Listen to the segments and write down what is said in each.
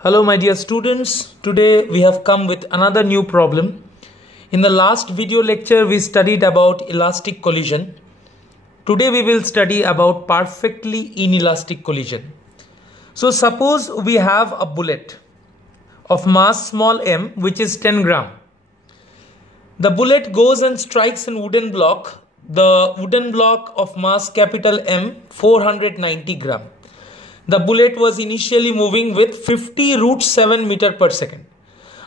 Hello my dear students, today we have come with another new problem. In the last video lecture we studied about elastic collision. Today we will study about perfectly inelastic collision. So suppose we have a bullet of mass small m which is 10 gram. The bullet goes and strikes a wooden block. The wooden block of mass capital M 490 gram. The bullet was initially moving with 50√7 meter per second.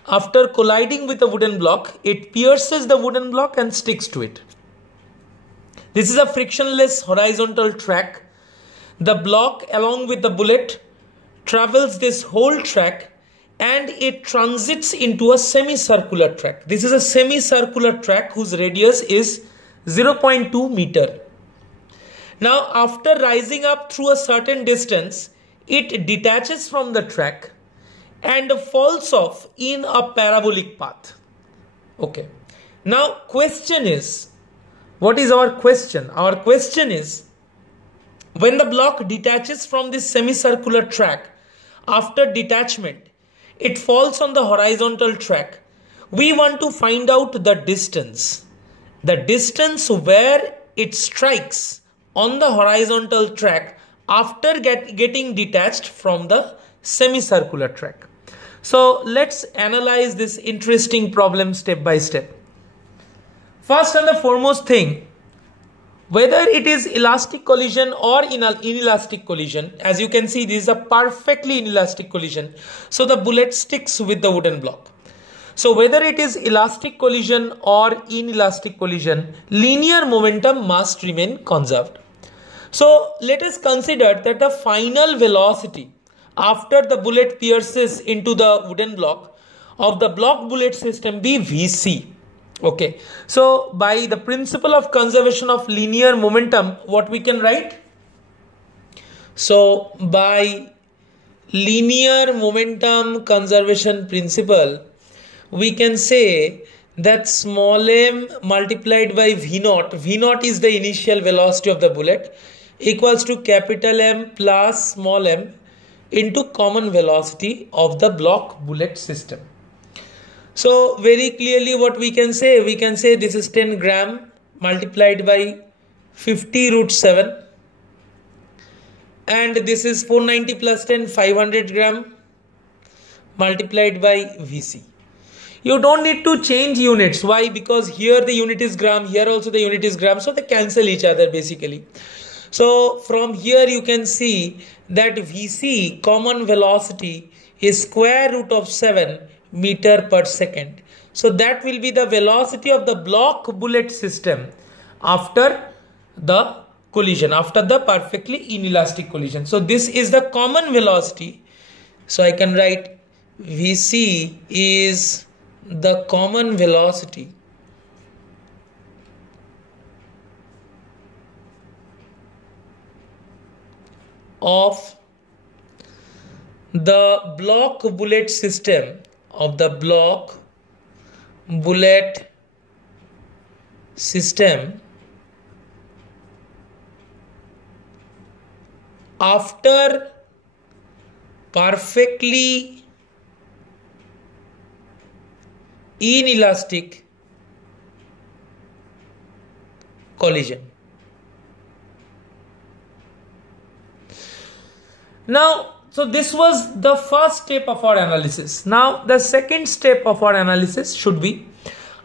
After colliding with the wooden block, it pierces the wooden block and sticks to it. This is a frictionless horizontal track. The block along with the bullet travels this whole track and it transits into a semicircular track. This is a semicircular track whose radius is 0.2 meter. Now, after rising up through a certain distance, it detaches from the track and falls off in a parabolic path. Okay. Now, question is, what is our question? Our question is, when the block detaches from this semicircular track, after detachment, it falls on the horizontal track. We want to find out the distance. The distance where it strikes on the horizontal track after getting detached from the semicircular track. So let's analyze this interesting problem step by step. First and the foremost thing, whether it is elastic collision or inelastic collision, as you can see, this is a perfectly inelastic collision. So the bullet sticks with the wooden block. So whether it is elastic collision or inelastic collision, linear momentum must remain conserved. So let us consider that the final velocity after the bullet pierces into the wooden block of the block bullet system be Vc. Okay. So by the principle of conservation of linear momentum, what we can write? So by linear momentum conservation principle, we can say that small m multiplied by V0 is the initial velocity of the bullet, equals to capital M plus small m into common velocity of the block bullet system. So very clearly what we can say this is 10 gram multiplied by 50√7 and this is 490 plus 10 500 gram multiplied by Vc. You don't need to change units. Why? Because here the unit is gram, here also the unit is gram. So they cancel each other basically. So from here you can see that Vc common velocity is square root of 7 meter per second. So that will be the velocity of the block bullet system after the collision, after the perfectly inelastic collision. So this is the common velocity. So I can write Vc is the common velocity of the block bullet system after perfectly inelastic collision. Now, so this was the first step of our analysis. Now, the second step of our analysis should be,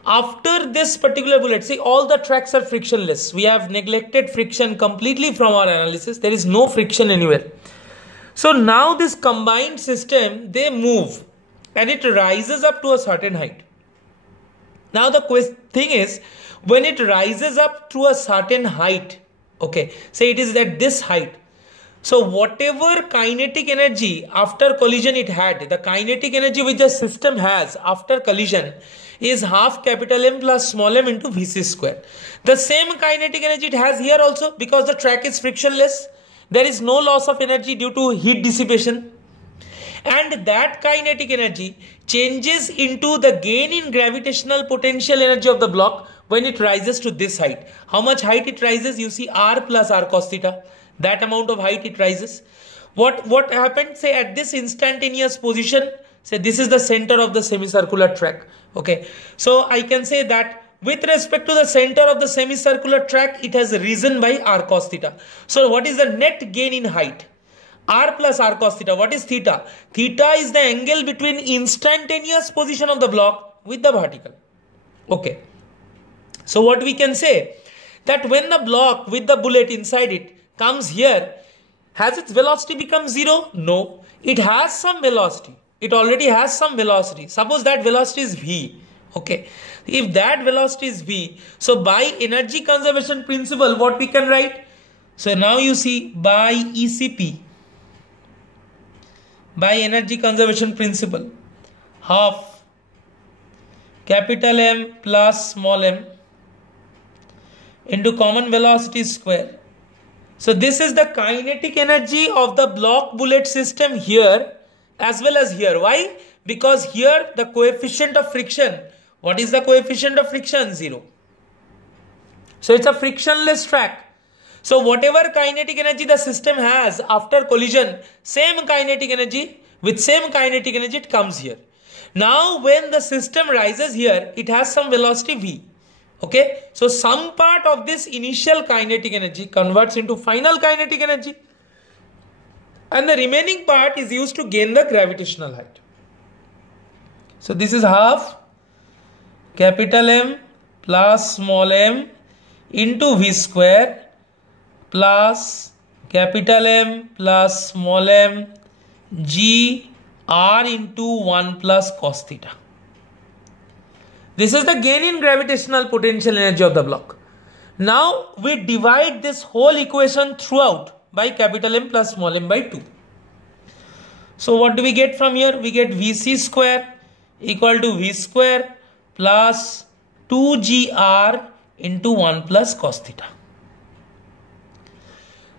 after this particular bullet, see all the tracks are frictionless. We have neglected friction completely from our analysis. There is no friction anywhere. So now this combined system, they move and it rises up to a certain height. Now the thing is, when it rises up to a certain height, okay, say it is at this height. So whatever kinetic energy after collision it had, the kinetic energy which the system has after collision is half capital M plus small m into Vc square. The same kinetic energy it has here also, because the track is frictionless. There is no loss of energy due to heat dissipation. And that kinetic energy changes into the gain in gravitational potential energy of the block when it rises to this height. How much height it rises? You see R plus R cos theta. That amount of height it rises. What happened? Say at this instantaneous position, say this is the center of the semicircular track. Okay, so I can say that with respect to the center of the semicircular track, it has risen by r cos theta. So what is the net gain in height? R plus r cos theta. What is theta? Theta is the angle between instantaneous position of the block with the vertical. Okay. So what we can say, that when the block with the bullet inside it comes here, has its velocity become 0? No. It has some velocity. It already has some velocity. Suppose that velocity is v. Okay. If that velocity is v, so by energy conservation principle, what we can write? So now you see, by ECP, by energy conservation principle, half capital M plus small m into common velocity square. So this is the kinetic energy of the block bullet system here as well as here. Why? Because here the coefficient of friction, what is the coefficient of friction? 0. So it's a frictionless track. So whatever kinetic energy the system has after collision, same kinetic energy, with same kinetic energy it comes here. Now when the system rises here, it has some velocity v. Okay, so some part of this initial kinetic energy converts into final kinetic energy, and the remaining part is used to gain the gravitational height. So this is half capital M plus small m into v square plus capital M plus small m g r into 1 plus cos theta. This is the gain in gravitational potential energy of the block. Now we divide this whole equation throughout by capital M plus small m by 2. So what do we get from here? We get Vc square equal to v square plus 2gr into 1 plus cos theta.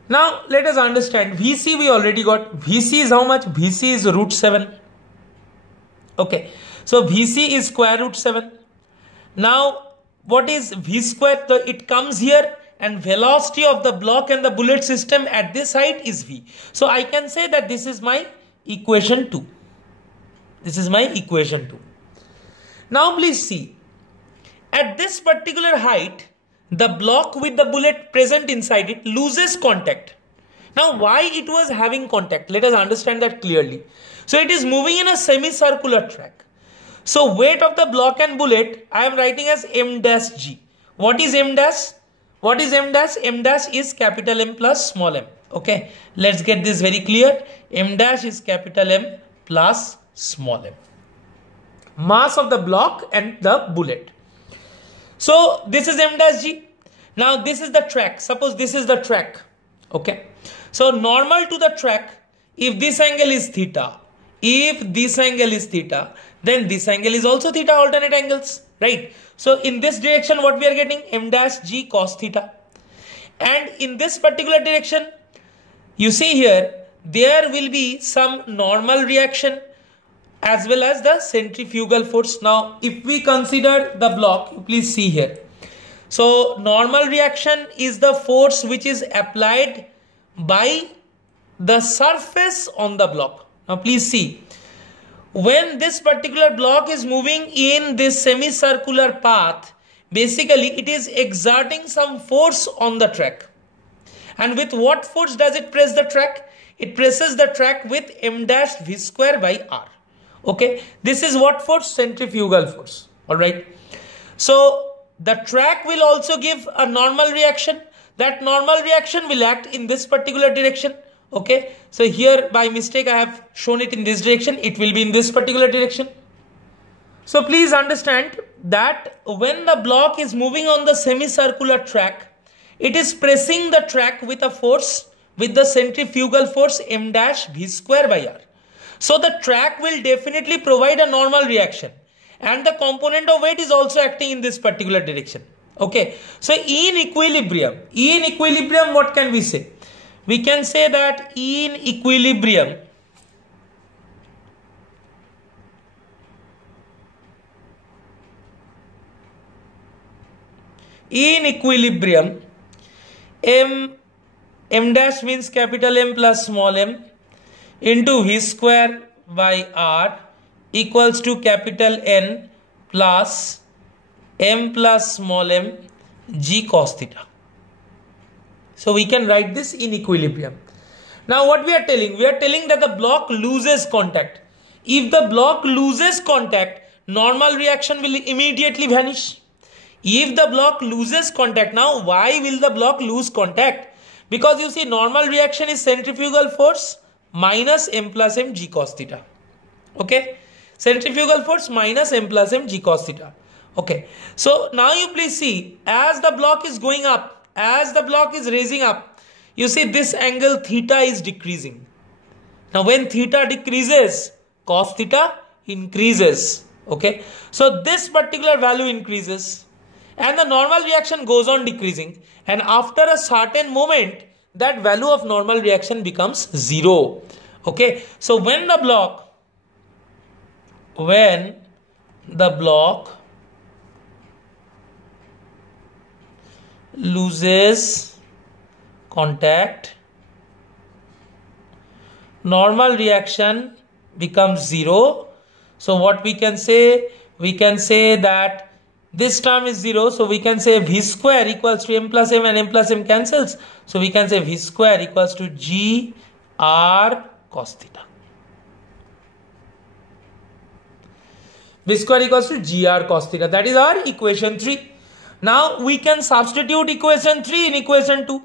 Now let us understand, Vc we already got. Vc is how much? Vc is root 7. Okay, so Vc is square root 7. Now what is v square? So it comes here, and velocity of the block and the bullet system at this height is v. So I can say that this is my equation 2. This is my equation 2. Now please see, at this particular height, the block with the bullet present inside it loses contact. Now why it was having contact? Let us understand that clearly. So it is moving in a semicircular track. So weight of the block and bullet I am writing as m dash g. What is m dash? What is m dash? M dash is capital M plus small m. Okay, let's get this very clear. M dash is capital M plus small m. Mass of the block and the bullet. So this is m dash g. Now this is the track. Suppose this is the track. Okay. So normal to the track, if this angle is theta, then this angle is also theta, alternate angles, right? So in this direction what we are getting? M dash g cos theta. And in this particular direction, you see here, there will be some normal reaction as well as the centrifugal force. Now if we consider the block, please see here. So normal reaction is the force which is applied by the surface on the block. Now please see, when this particular block is moving in this semicircular path, basically it is exerting some force on the track. And with what force does it press the track? It presses the track with m dash v square by r. Okay, this is what force? Centrifugal force. Alright. So the track will also give a normal reaction. That normal reaction will act in this particular direction. Okay, so here by mistake I have shown it in this direction. It will be in this particular direction. So please understand that when the block is moving on the semicircular track, it is pressing the track with a force, with the centrifugal force m dash v square by r. So the track will definitely provide a normal reaction, and the component of weight is also acting in this particular direction. Okay, so in equilibrium, what can we say? We can say that in equilibrium, m dash means capital M plus small m, into v square by r equals to capital N plus m plus small m g cos theta. So we can write this in equilibrium. Now what we are telling? We are telling that the block loses contact. If the block loses contact, normal reaction will immediately vanish. If the block loses contact, now why will the block lose contact? Because you see, normal reaction is centrifugal force minus m plus m g cos theta. Okay, centrifugal force minus m plus m g cos theta. Okay, so now you please see, as the block is going up, as the block is raising up, you see this angle theta is decreasing. Now when theta decreases, cos theta increases. Okay, so this particular value increases and the normal reaction goes on decreasing, and after a certain moment that value of normal reaction becomes 0. Okay, so when the block loses contact, normal reaction becomes 0. So what we can say? We can say that this term is 0. So we can say v square equals to m plus m, and m plus m cancels. So we can say v square equals to g r cos theta. V square equals to g r cos theta. That is our equation 3. Now we can substitute equation 3 in equation 2.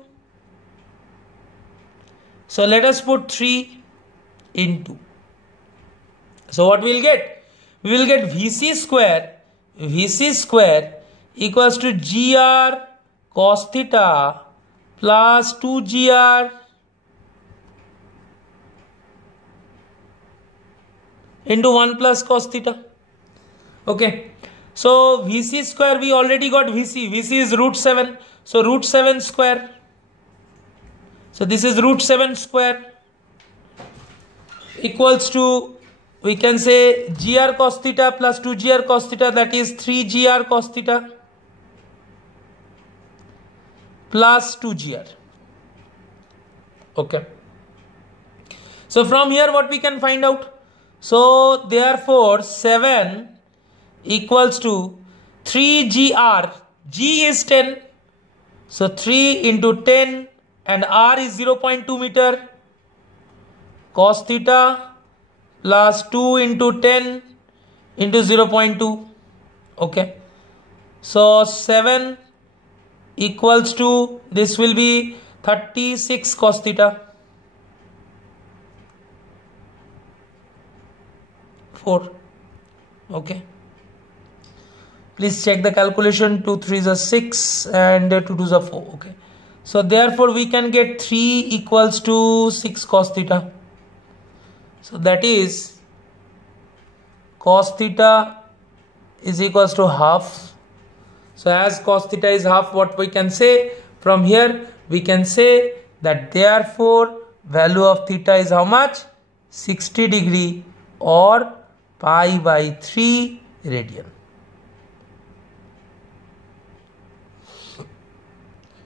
So let us put 3 in 2. So what we will get? We will get Vc square equals to gr cos theta plus 2gr into 1 plus cos theta. Okay, so Vc square, we already got Vc is root 7, so root 7 square. So this is root 7 square equals to, we can say, gr cos theta plus 2gr cos theta, that is 3gr cos theta plus 2gr. Okay, so from here what we can find out? So therefore 7 equals to 3gr, g is 10, so 3 into 10 and r is 0.2 meter, cos theta plus 2 into 10 into 0.2. Okay, so 7 equals to, this will be 36 cos theta, 4. Okay, please check the calculation. 2 3s are 6 and 2 2s are 4. Okay, so therefore we can get 3 equals to 6 cos theta. So that is cos theta is equals to half. So as cos theta is half, what we can say? From here we can say that therefore value of theta is how much? 60 degree or pi by 3 radian.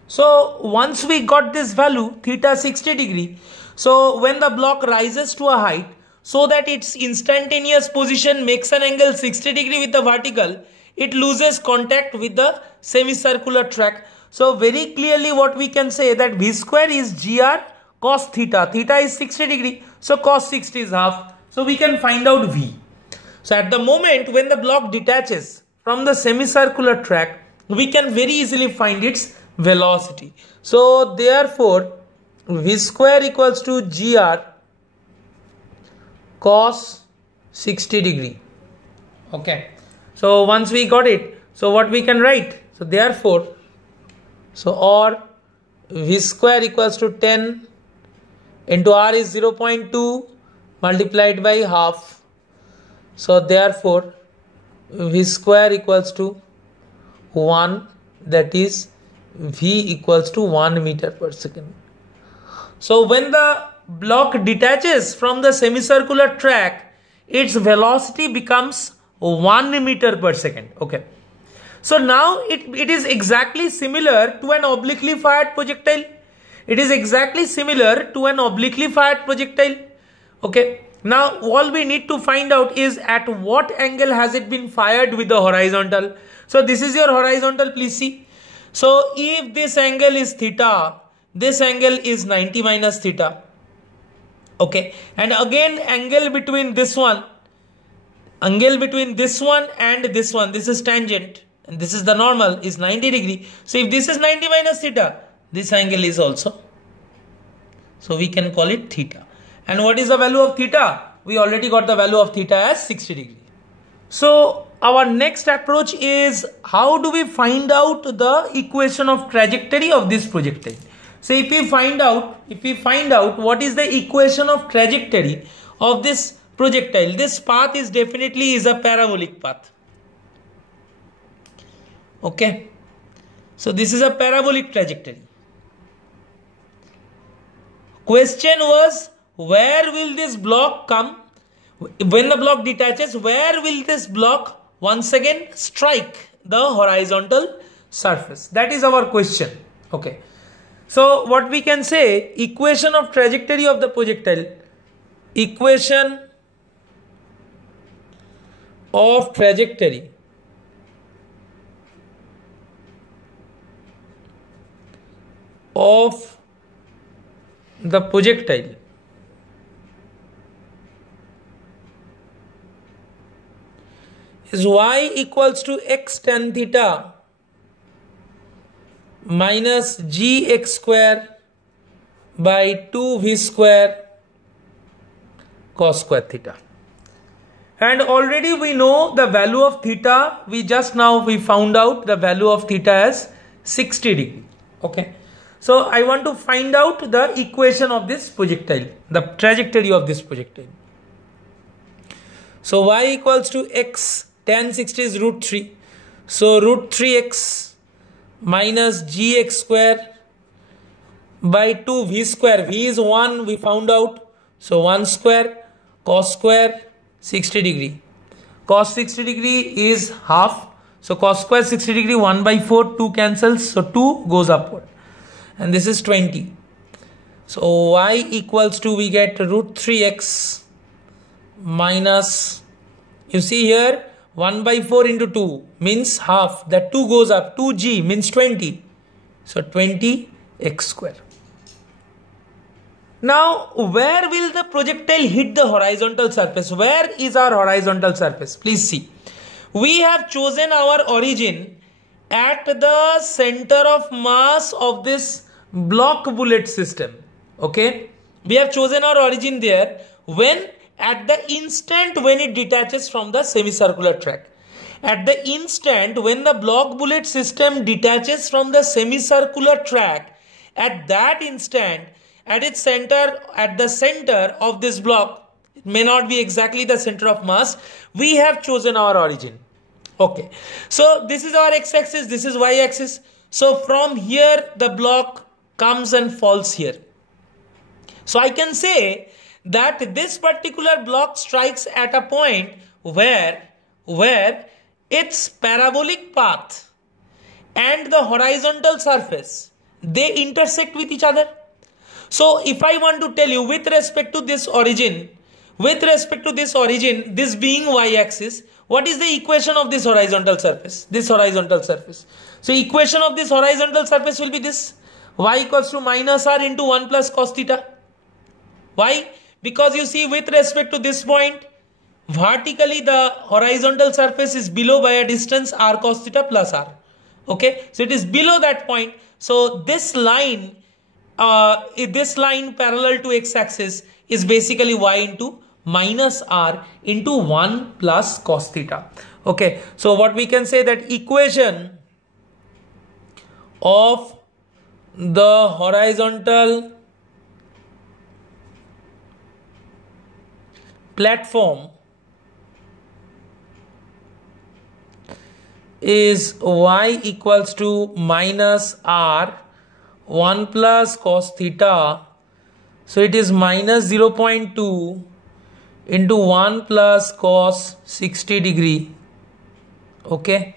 So once we got this value theta 60 degree, so when the block rises to a height, so that its instantaneous position makes an angle 60 degree with the vertical, it loses contact with the semicircular track. So very clearly what we can say, that v square is gr cos theta. Theta is 60 degree, so cos 60 is half. So we can find out v. So at the moment when the block detaches from the semicircular track, we can very easily find its velocity. So therefore v square equals to gr cos 60 degree. Okay, so once we got it, so what we can write? So therefore, so or v square equals to 10 into r is 0.2 multiplied by half. So therefore v square equals to 1, that is v equals to 1 meter per second. So when the block detaches from the semicircular track, its velocity becomes 1 meter per second. Okay, so now it is exactly similar to an obliquely fired projectile. It is exactly similar to an obliquely fired projectile. Okay. Now all we need to find out is at what angle has it been fired with the horizontal. So this is your horizontal, please see. So if this angle is theta, this angle is 90 minus theta. Okay. And again angle between this one and this one, this is tangent and this is the normal, is 90 degree. So if this is 90 minus theta, this angle is also. So we can call it theta. And what is the value of theta? We already got the value of theta as 60 degree. So our next approach is how do we find out the equation of trajectory of this projectile. So if we find out what is the equation of trajectory of this projectile, this path is definitely a parabolic path. Okay. So this is a parabolic trajectory. Question was, where will this block come? When the block detaches, where will this block once again strike the horizontal surface? That is our question. Okay. So what we can say, equation of trajectory of the projectile, equation of trajectory of the projectile is y equals to x tan theta minus gx square by 2v square cos square theta. And already we know the value of theta. We found out the value of theta as 60 degree. Okay. So I want to find out the equation of this projectile, the trajectory of this projectile. So y equals to x tan 60 is root 3. So root 3x minus gx square by 2v square. V is 1, we found out. So 1 square cos square 60 degree. Cos 60 degree is half. So cos square 60 degree, 1 by 4, 2 cancels. So 2 goes upward. And this is 20. So y equals to, we get root 3x minus, you see here, 1 by 4 into 2 means half. That 2 goes up. 2g means 20. So 20x square. Now, where will the projectile hit the horizontal surface? Where is our horizontal surface? Please see. We have chosen our origin at the center of mass of this block bullet system. Okay. We have chosen our origin there when at the instant when it detaches from the semicircular track. At the instant when the block bullet system detaches from the semicircular track, at that instant, at its center, at the center of this block, it may not be exactly the center of mass, we have chosen our origin. Okay. So this is our x-axis, this is y-axis. So from here the block comes and falls here. So I can say that this particular block strikes at a point where its parabolic path and the horizontal surface, they intersect with each other. So if I want to tell you with respect to this origin, this being y-axis, what is the equation of this horizontal surface? This horizontal surface. So equation of this horizontal surface will be this. Y equals to minus r into 1 plus cos theta. Why? Because you see with respect to this point, vertically the horizontal surface is below by a distance r cos theta plus r. Okay. So it is below that point. So this line parallel to x-axis is basically y into minus r into 1 plus cos theta. Okay. So what we can say that equation of the horizontal platform is y equals to minus r 1 plus cos theta. So it is minus 0.2 into 1 plus cos 60 degree. Okay.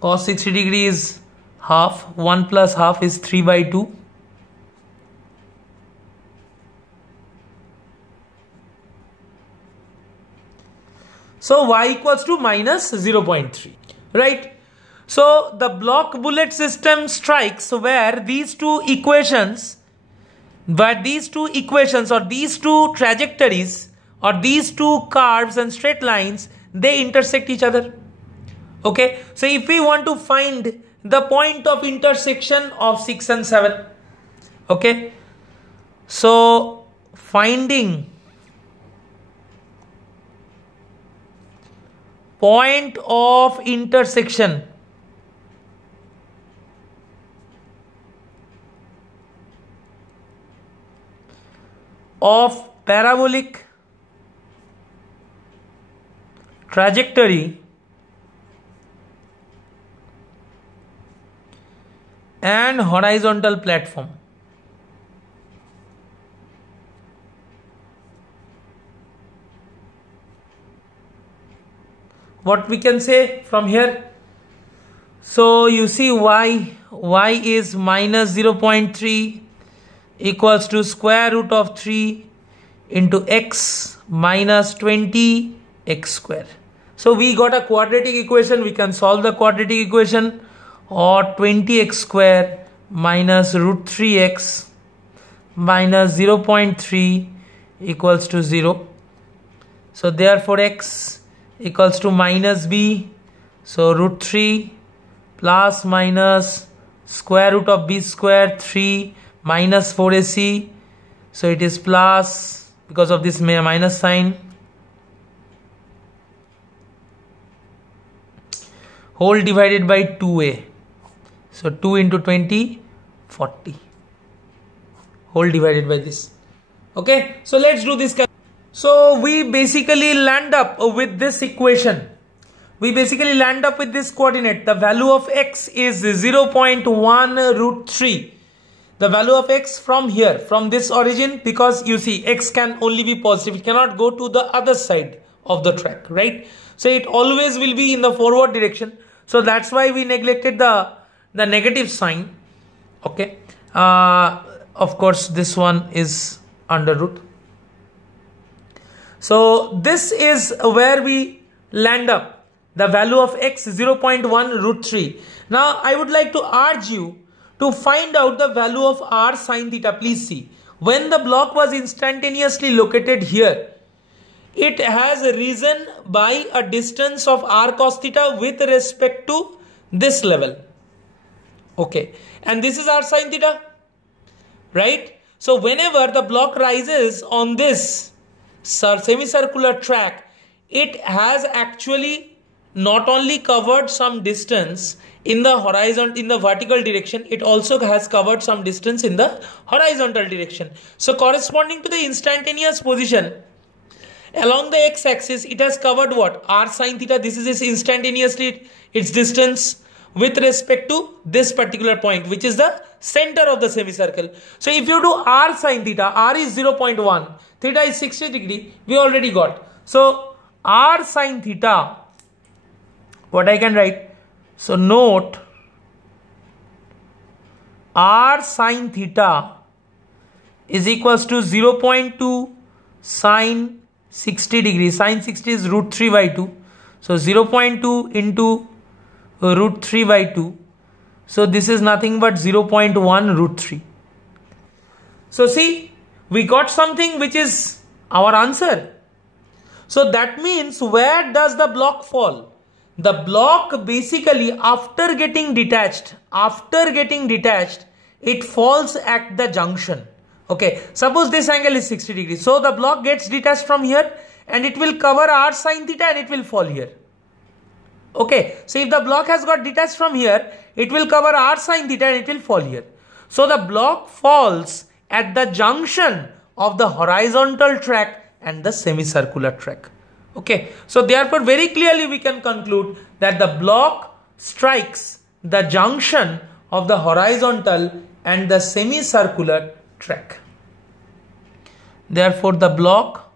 Cos 60 degree is half. 1 plus half is 3 by 2. So y equals to minus 0.3, right? So the block bullet system strikes where these two equations or these two trajectories or these two curves and straight lines, they intersect each other. Okay, so if we want to find the point of intersection of 6 and 7, okay, so finding point of intersection of parabolic trajectory and horizontal platform. What we can say from here? So you see y is minus 0.3 equals to square root of 3 into x minus 20 x square. So we got a quadratic equation. We can solve the quadratic equation, or 20x square minus root 3x minus 0.3 equals to 0. So therefore x equals to minus b. So root 3 plus minus square root of b square 3 minus 4ac. So it is plus because of this minus sign, whole divided by 2a. So 2 into 20, 40, whole divided by this. Okay, so let's do this. So we basically land up with this equation. We basically land up with this coordinate. The value of x is 0.1 root 3. The value of x from here, from this origin, because you see x can only be positive. It cannot go to the other side of the track, right? So it always will be in the forward direction. So that's why we neglected the negative sign. Okay. Of course, this one is under root. So this is where we land up. The value of x 0.1 root 3. Now I would like to urge you to find out the value of r sine theta. Please see, when the block was instantaneously located here, it has risen by a distance of r cos theta with respect to this level. Okay, and this is r sine theta, right? So whenever the block rises on this semicircular track, it has actually not only covered some distance in the horizon, in the vertical direction, it also has covered some distance in the horizontal direction. So corresponding to the instantaneous position along the x-axis, it has covered what? R sine theta. This is instantaneously its distance with respect to this particular point, which is the center of the semicircle. So if you do r sine theta, r is 0.1, theta is 60 degree, we already got. So r sine theta, what I can write? So note, r sine theta is equals to 0.2 sine 60 degrees. Sine 60 is root 3 by 2. So 0.2 into root 3 by 2. So this is nothing but 0.1 root 3. So see, we got something which is our answer. So that means where does the block fall? The block basically after getting detached, it falls at the junction. Okay, suppose this angle is 60 degrees. So the block gets detached from here and it will cover r sine theta and it will fall here. Okay, so if the block has got detached from here, it will cover r sine theta and it will fall here. So the block falls at the junction of the horizontal track and the semicircular track. Okay, so therefore very clearly we can conclude that the block strikes the junction of the horizontal and the semicircular track. Therefore the block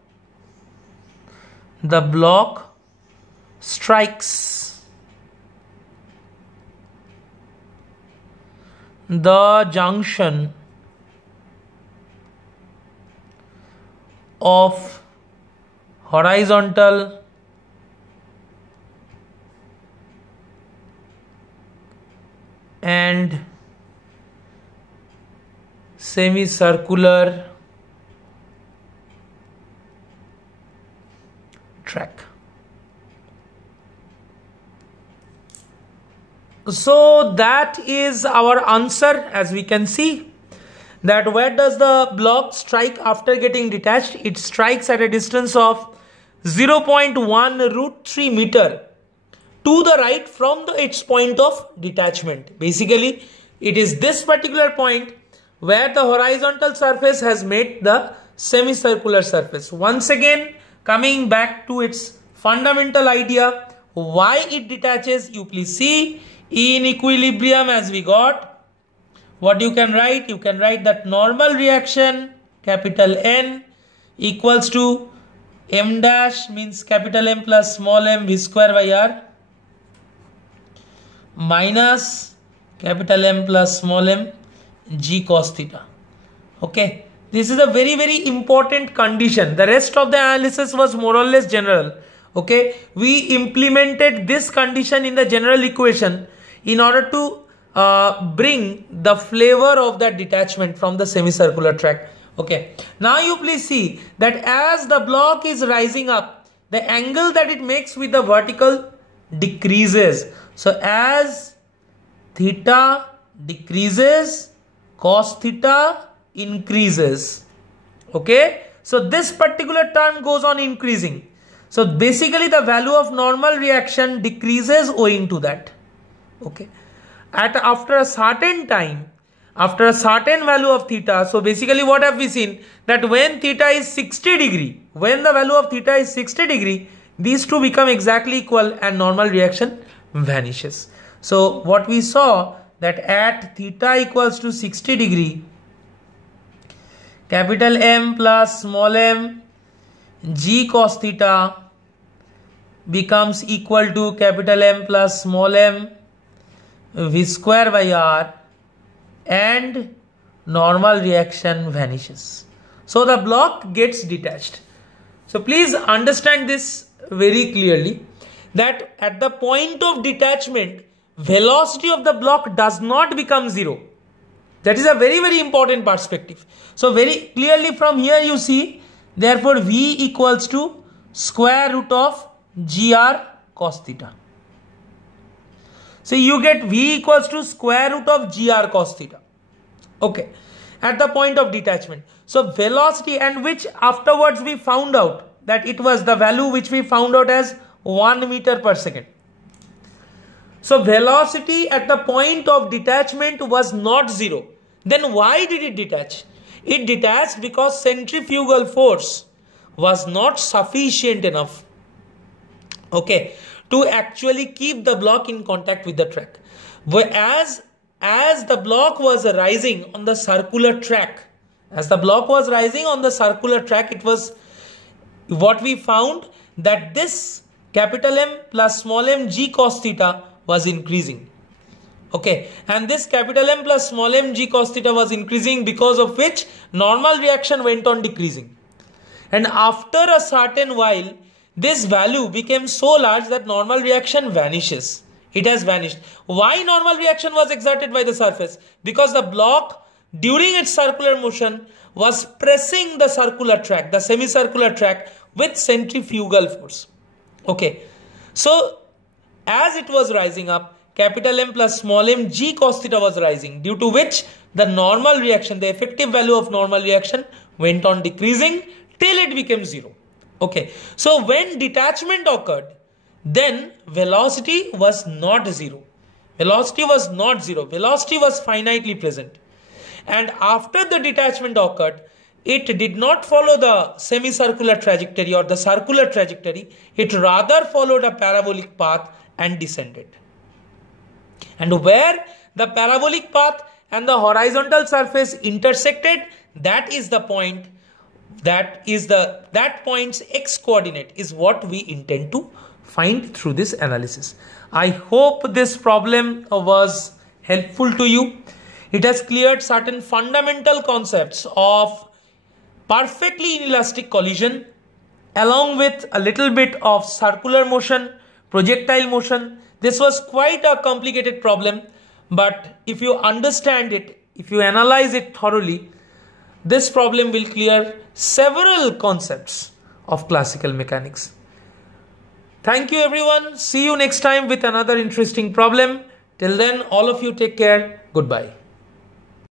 strikes the junction of horizontal and semicircular track. So that is our answer. As we can see, that where does the block strike after getting detached? It strikes at a distance of 0.1√3 meter to the right from its point of detachment. Basically, it is this particular point where the horizontal surface has met the semicircular surface. Once again, coming back to its fundamental idea, why it detaches, you please see, in equilibrium as we got, what you can write? You can write that normal reaction, capital N, equals to m dash, means capital M plus small m v square by r, minus capital M plus small m g cos theta. Okay, this is a very, very important condition. The rest of the analysis was more or less general. Okay, we implemented this condition in the general equation in order to bring the flavor of that detachment from the semicircular track. Okay, now you please see that as the block is rising up, the angle that it makes with the vertical decreases. So as theta decreases, cos theta increases. Okay, so this particular term goes on increasing. So basically the value of normal reaction decreases owing to that. Okay, after a certain time, after a certain value of theta, so basically what have we seen? That when theta is 60 degree, when the value of theta is 60 degree, these two become exactly equal and normal reaction vanishes. So what we saw, that at theta equals to 60 degree, capital M plus small m g cos theta becomes equal to capital M plus small m v square by r, and normal reaction vanishes. So the block gets detached. So please understand this very clearly, that at the point of detachment, velocity of the block does not become zero. That is a very, very important perspective. So very clearly from here you see, therefore V equals to square root of gr cos theta. So you get V equals to square root of gr cos theta. Okay, at the point of detachment. So velocity, and which afterwards we found out that it was the value which we found out as 1 meter per second. So velocity at the point of detachment was not zero. Then why did it detach? It detached because centrifugal force was not sufficient enough, okay, to actually keep the block in contact with the track. Whereas as the block was rising on the circular track, it was what we found, that this capital M plus small m g cos theta was increasing. Okay, and this capital M plus small m g cos theta was increasing, because of which normal reaction went on decreasing. And after a certain while, this value became so large that normal reaction vanishes. It has vanished. Why normal reaction was exerted by the surface? Because the block during its circular motion was pressing the circular track, the semicircular track, with centrifugal force. Okay, so as it was rising up, capital M plus small m g cos theta was rising, due to which the normal reaction, the effective value of normal reaction, went on decreasing till it became zero. Okay, so when detachment occurred, then velocity was not zero. Velocity was not zero. Velocity was finitely present. And after the detachment occurred, it did not follow the semicircular trajectory or the circular trajectory. It rather followed a parabolic path and descended. And where the parabolic path and the horizontal surface intersected, that is the point, that point's x coordinate is what we intend to find through this analysis. I hope this problem was helpful to you. It has cleared certain fundamental concepts of perfectly inelastic collision, along with a little bit of circular motion, projectile motion. This was quite a complicated problem, but if you understand it, if you analyze it thoroughly, this problem will clear several concepts of classical mechanics. Thank you everyone. See you next time with another interesting problem. Till then, all of you take care. Goodbye.